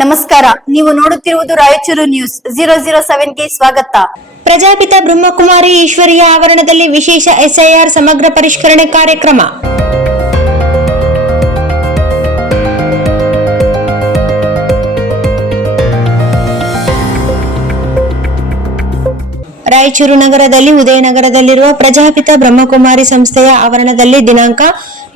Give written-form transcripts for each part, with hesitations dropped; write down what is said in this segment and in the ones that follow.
ನಮಸ್ಕಾರ, ನೀವು ನೋಡುತ್ತಿರುವುದು ರಾಯಚೂರು ನ್ಯೂಸ್ 007 ಗೆ ಸ್ವಾಗತ. ಪ್ರಜಾಪಿತ ಬ್ರಹ್ಮಕುಮಾರಿ ಈಶ್ವರೀಯ ಆವರಣದಲ್ಲಿ ವಿಶೇಷ ಎಸ್ಐಆರ್ ಸಮಗ್ರ ಪರಿಷ್ಕರಣೆ ಕಾರ್ಯಕ್ರಮ. ರಾಯಚೂರು ನಗರದಲ್ಲಿ ಉದಯನಗರದಲ್ಲಿರುವ ಪ್ರಜಾಪಿತ ಬ್ರಹ್ಮಕುಮಾರಿ ಸಂಸ್ಥೆಯ ಆವರಣದಲ್ಲಿ ದಿನಾಂಕ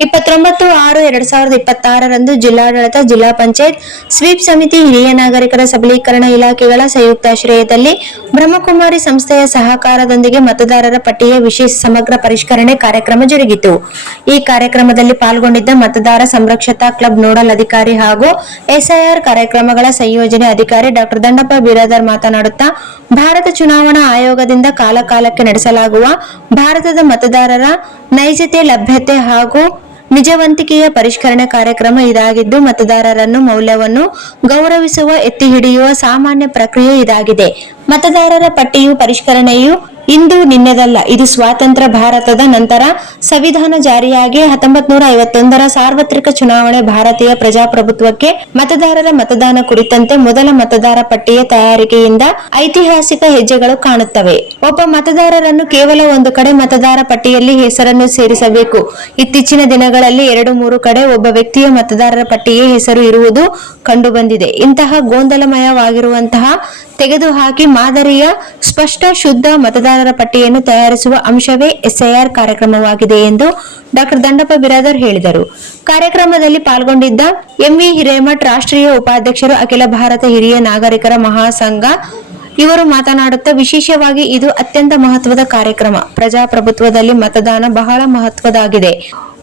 29/6/2026ರಂದು ಜಿಲ್ಲಾಡಳಿತ, ಜಿಲ್ಲಾ ಪಂಚಾಯತ್, ಸ್ವೀಪ್ ಸಮಿತಿ, ಹಿರಿಯ ನಾಗರಿಕರ ಸಬಲೀಕರಣ ಇಲಾಖೆಗಳ ಸಂಯುಕ್ತಾಶ್ರಯದಲ್ಲಿ ಬ್ರಹ್ಮಕುಮಾರಿ ಸಂಸ್ಥೆಯ ಸಹಕಾರದೊಂದಿಗೆ ಮತದಾರರ ಪಟ್ಟಿಯ ವಿಶೇಷ ಸಮಗ್ರ ಪರಿಷ್ಕರಣೆ ಕಾರ್ಯಕ್ರಮ ಜರುಗಿತು. ಈ ಕಾರ್ಯಕ್ರಮದಲ್ಲಿ ಪಾಲ್ಗೊಂಡಿದ್ದ ಮತದಾರ ಸಂರಕ್ಷತಾ ಕ್ಲಬ್ ನೋಡಲ್ ಅಧಿಕಾರಿ ಹಾಗೂ ಎಸ್ಐಆರ್ ಕಾರ್ಯಕ್ರಮಗಳ ಸಂಯೋಜನೆ ಅಧಿಕಾರಿ ಡಾ ದಂಡಪ್ಪ ಬಿರಾದರ್ ಮಾತನಾಡುತ್ತಾ, ಭಾರತ ಚುನಾವಣಾ ಆಯೋಗದಿಂದ ಕಾಲಕಾಲಕ್ಕೆ ನಡೆಸಲಾಗುವ ಭಾರತದ ಮತದಾರರ ನೈಜತೆ, ಲಭ್ಯತೆ ಹಾಗೂ ನಿಜವಂತಿಕೆಯ ಪರಿಷ್ಕರಣೆ ಕಾರ್ಯಕ್ರಮ ಇದಾಗಿದ್ದು, ಮತದಾರರನ್ನು ಮೌಲ್ಯವನ್ನು ಗೌರವಿಸುವ, ಎತ್ತಿ ಹಿಡಿಯುವ ಸಾಮಾನ್ಯ ಪ್ರಕ್ರಿಯೆ ಇದಾಗಿದೆ. ಮತದಾರರ ಪಟ್ಟಿಯು ಪರಿಷ್ಕರಣೆಯು ಇಂದು ನಿನ್ನೆದಲ್ಲ. ಇದು ಸ್ವಾತಂತ್ರ್ಯ ಭಾರತದ ನಂತರ ಸಂವಿಧಾನ ಜಾರಿಯಾಗಿ 1951ರ ಸಾರ್ವತ್ರಿಕ ಚುನಾವಣೆ ಭಾರತೀಯ ಪ್ರಜಾಪ್ರಭುತ್ವಕ್ಕೆ ಮತದಾರರ ಮತದಾನ ಕುರಿತಂತೆ ಮೊದಲ ಮತದಾರ ಪಟ್ಟಿಯ ತಯಾರಿಕೆಯಿಂದ ಐತಿಹಾಸಿಕ ಹೆಜ್ಜೆಗಳು ಕಾಣುತ್ತವೆ. ಒಬ್ಬ ಮತದಾರರನ್ನು ಕೇವಲ ಒಂದು ಕಡೆ ಮತದಾರ ಪಟ್ಟಿಯಲ್ಲಿ ಹೆಸರನ್ನು ಸೇರಿಸಬೇಕು. ಇತ್ತೀಚಿನ ದಿನಗಳಲ್ಲಿ 2-3 ಕಡೆ ಒಬ್ಬ ವ್ಯಕ್ತಿಯ ಮತದಾರರ ಪಟ್ಟಿಗೆ ಹೆಸರು ಇರುವುದು ಕಂಡುಬಂದಿದೆ. ಇಂತಹ ಗೊಂದಲಮಯವಾಗಿರುವಂತಹ ತೆಗೆದುಹಾಕಿ ಮಾದರಿಯ ಸ್ಪಷ್ಟ, ಶುದ್ಧ ಮತದಾರರ ಪಟ್ಟಿಯನ್ನು ತಯಾರಿಸುವ ಅಂಶವೇ ಎಸ್ಐಆರ್ ಕಾರ್ಯಕ್ರಮವಾಗಿದೆ ಎಂದು ಡಾ ದಂಡಪ್ಪ ಬಿರಾದರ್ ಹೇಳಿದರು. ಕಾರ್ಯಕ್ರಮದಲ್ಲಿ ಪಾಲ್ಗೊಂಡಿದ್ದ ಎಂವಿ ಹಿರೇಮಠ್, ರಾಷ್ಟ್ರೀಯ ಉಪಾಧ್ಯಕ್ಷರು, ಅಖಿಲ ಭಾರತ ಹಿರಿಯ ನಾಗರಿಕರ ಮಹಾಸಂಘ ಇವರು ಮಾತನಾಡುತ್ತಾ, ವಿಶೇಷವಾಗಿ ಇದು ಅತ್ಯಂತ ಮಹತ್ವದ ಕಾರ್ಯಕ್ರಮ. ಪ್ರಜಾಪ್ರಭುತ್ವದಲ್ಲಿ ಮತದಾನ ಬಹಳ ಮಹತ್ವದಾಗಿದೆ.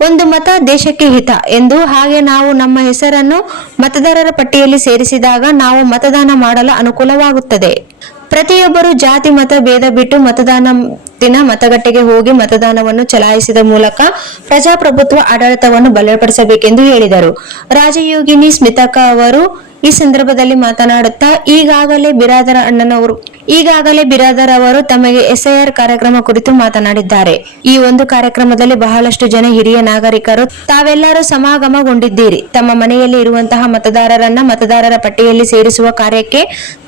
ಒಂದು ಮತ ದೇಶಕ್ಕೆ ಹಿತ ಎಂದು. ಹಾಗೆ ನಾವು ನಮ್ಮ ಹೆಸರನ್ನು ಮತದಾರರ ಪಟ್ಟಿಯಲ್ಲಿ ಸೇರಿಸಿದಾಗ ನಾವು ಮತದಾನ ಮಾಡಲು ಅನುಕೂಲವಾಗುತ್ತದೆ. ಪ್ರತಿಯೊಬ್ಬರು ಜಾತಿ ಮತ ಭೇದ ಬಿಟ್ಟು ಮತದಾನ ದಿನ ಮತಗಟ್ಟೆಗೆ ಹೋಗಿ ಮತದಾನವನ್ನು ಚಲಾಯಿಸಿದ ಮೂಲಕ ಪ್ರಜಾಪ್ರಭುತ್ವ ಆಡಳಿತವನ್ನು ಬಲಪಡಿಸಬೇಕೆಂದು ಹೇಳಿದರು. ರಾಜಯೋಗಿನಿ ಸ್ಮಿತಕ್ಕ ಅವರು ಈ ಸಂದರ್ಭದಲ್ಲಿ ಮಾತನಾಡುತ್ತಾ, ಈಗಾಗಲೇ ಬಿರಾದರ್ ಅವರು ತಮಗೆ ಎಸ್ಐಆರ್ ಕಾರ್ಯಕ್ರಮ ಕುರಿತು ಮಾತನಾಡಿದ್ದಾರೆ. ಈ ಒಂದು ಕಾರ್ಯಕ್ರಮದಲ್ಲಿ ಬಹಳಷ್ಟು ಜನ ಹಿರಿಯ ನಾಗರಿಕರು ತಾವೆಲ್ಲರೂ ಸಮಾಗಮಗೊಂಡಿದ್ದೀರಿ. ತಮ್ಮ ಮನೆಯಲ್ಲಿ ಇರುವಂತಹ ಮತದಾರರನ್ನ ಮತದಾರರ ಪಟ್ಟಿಯಲ್ಲಿ ಸೇರಿಸುವ ಕಾರ್ಯಕ್ಕೆ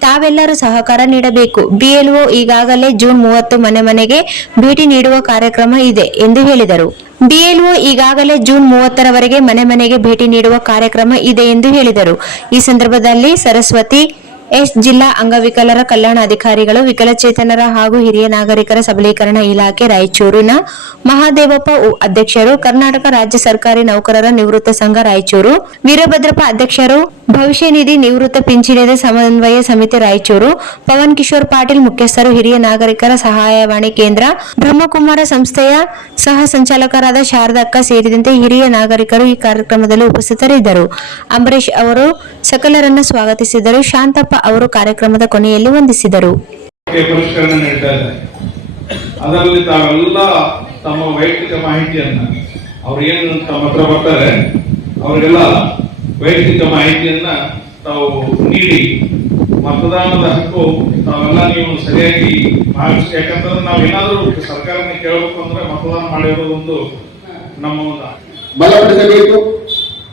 ತಾವೆಲ್ಲರೂ ಸಹಕಾರ ನೀಡಬೇಕು. ಬಿಎಲ್ಒ ಈಗಾಗಲೇ ಜೂನ್ 30 ಮನೆ ಮನೆಗೆ ಭೇಟಿ ನೀಡುವ ಕಾರ್ಯಕ್ರಮ ಇದೆ ಎಂದು ಹೇಳಿದರು. ಬಿಎಲ್ಒ ಈಗಾಗಲೇ ಜೂನ್ 30ರವರೆಗೆ ಮನೆ ಮನೆಗೆ ಭೇಟಿ ನೀಡುವ ಕಾರ್ಯಕ್ರಮ ಇದೆ ಎಂದು ಹೇಳಿದರು. ಈ ಸಂದರ್ಭದಲ್ಲಿ ಸರಸ್ವತಿ ಎಸ್, ಜಿಲ್ಲಾ ಅಂಗವಿಕಲರ ಕಲ್ಯಾಣ ಅಧಿಕಾರಿಗಳು, ವಿಕಲಚೇತನರ ಹಾಗೂ ಹಿರಿಯ ನಾಗರಿಕರ ಸಬಲೀಕರಣ ಇಲಾಖೆ ರಾಯಚೂರಿನ ಮಹಾದೇವಪ್ಪ ಅಧ್ಯಕ್ಷರು, ಕರ್ನಾಟಕ ರಾಜ್ಯ ಸರ್ಕಾರಿ ನೌಕರರ ನಿವೃತ್ತ ಸಂಘ ರಾಯಚೂರು, ವೀರಭದ್ರಪ್ಪ ಅಧ್ಯಕ್ಷರು, ಭವಿಷ್ಯ ನಿಧಿ ನಿವೃತ್ತ ಪಿಂಚಣಿದ ಸಮನ್ವಯ ಸಮಿತಿ ರಾಯಚೂರು, ಪವನ್ ಕಿಶೋರ್ ಪಾಟೀಲ್ ಮುಖ್ಯಸ್ಥರು, ಹಿರಿಯ ನಾಗರಿಕರ ಸಹಾಯವಾಣಿ ಕೇಂದ್ರ ಬ್ರಹ್ಮಕುಮಾರ ಸಂಸ್ಥೆಯ ಸಹ ಸಂಚಾಲಕರಾದ ಶಾರದಕ್ಕ ಸೇರಿದಂತೆ ಹಿರಿಯ ನಾಗರಿಕರು ಈ ಕಾರ್ಯಕ್ರಮದಲ್ಲಿ ಉಪಸ್ಥಿತರಿದ್ದರು. ಅಂಬರೀಶ್ ಅವರು ಸಕಲರನ್ನ ಸ್ವಾಗತಿಸಿದರು. ಶಾಂತಪ್ಪ ಅವರು ಕಾರ್ಯಕ್ರಮದ ಕೊನೆಯಲ್ಲಿ ವಂದಿಸಿದರು. ಅದರಲ್ಲಿ ತಾವೆಲ್ಲ ತಮ್ಮ ವೈಯಕ್ತಿಕ ಮಾಹಿತಿಯನ್ನ ಅವ್ರು ಏನು ತಮ್ಮ ಹತ್ರ ಬರ್ತಾರೆ ಅವರಿಗೆಲ್ಲ ವೈಯಕ್ತಿಕ ಮಾಹಿತಿಯನ್ನ ತಾವು ನೀಡಿ ಮತದಾನದ ಹಕ್ಕು ತಾವೆಲ್ಲ ನೀವು ಸರಿಯಾಗಿ ಭಾವಿಸಿ. ಯಾಕಂತಂದ್ರೆ ನಾವೇನಾದ್ರೂ ಸರ್ಕಾರನ ಕೇಳಬೇಕು ಅಂದ್ರೆ ಮತದಾನ ಮಾಡಿರೋದೊಂದು ನಮ್ಮ ಬಲಪಡಿಸಬೇಕು.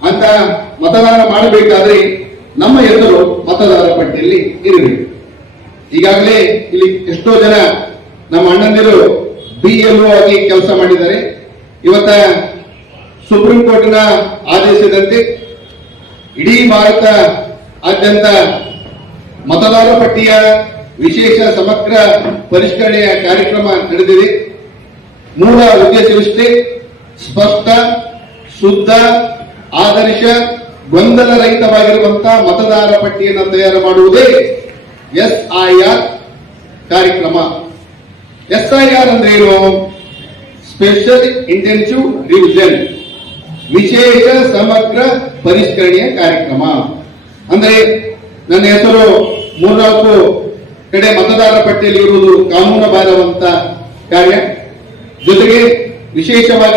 ಅಂತ ಮತದಾನ ಮಾಡಬೇಕಾದ್ರೆ ನಮ್ಮ ಹೆಸರು ಮತದಾರ ಪಟ್ಟಿಯಲ್ಲಿ ಇರಬೇಕು. ಈಗಾಗಲೇ ಇಲ್ಲಿ ಎಷ್ಟೋ ಜನ ನಮ್ಮ ಅಣ್ಣಂದಿರು ಬಿಎಲ್ಒ ಆಗಿ ಕೆಲಸ ಮಾಡಿದ್ದಾರೆ. ಇವತ್ತ ಸುಪ್ರೀಂ ಕೋರ್ಟಿನ ಆದೇಶದಂತೆ ಇಡೀ ಭಾರತ ಆದ್ಯಂತ ಮತದಾರ ಪಟ್ಟಿಯ ವಿಶೇಷ ಸಮಗ್ರ ಪರಿಷ್ಕರಣೆಯ ಕಾರ್ಯಕ್ರಮ ನಡೆದಿದೆ. ಮೂಲ ಉದ್ದೇಶವಿಷ್ಟೇ: ಸ್ಪಷ್ಟ, ಶುದ್ಧ, ಆದರ್ಶ, ಗೊಂದಲ ರಹಿತವಾಗಿರುವಂತಹ ಮತದಾರ ಪಟ್ಟಿಯನ್ನು ತಯಾರು ಮಾಡುವುದೇ ಎಸ್ಐಆರ್ ಕಾರ್ಯಕ್ರಮ. ಎಸ್ಐಆರ್ ಅಂದ್ರೆ ಏನು? ಸ್ಪೆಷಲ್ ಇಂಟೆನ್ಸಿವ್ ರಿವಿಷನ್, ವಿಶೇಷ ಸಮಗ್ರ ಪರಿಷ್ಕರಣೆಯ ಕಾರ್ಯಕ್ರಮ. ಅಂದ್ರೆ ನನ್ನ ಹೆಸರು 3-4 ಕಡೆ ಮತದಾರ ಪಟ್ಟಿಯಲ್ಲಿ ಇರುವುದು ಕಾನೂನು ಬಾರವಂತ ಕಾರ್ಯ. ಜೊತೆಗೆ ವಿಶೇಷವಾಗಿ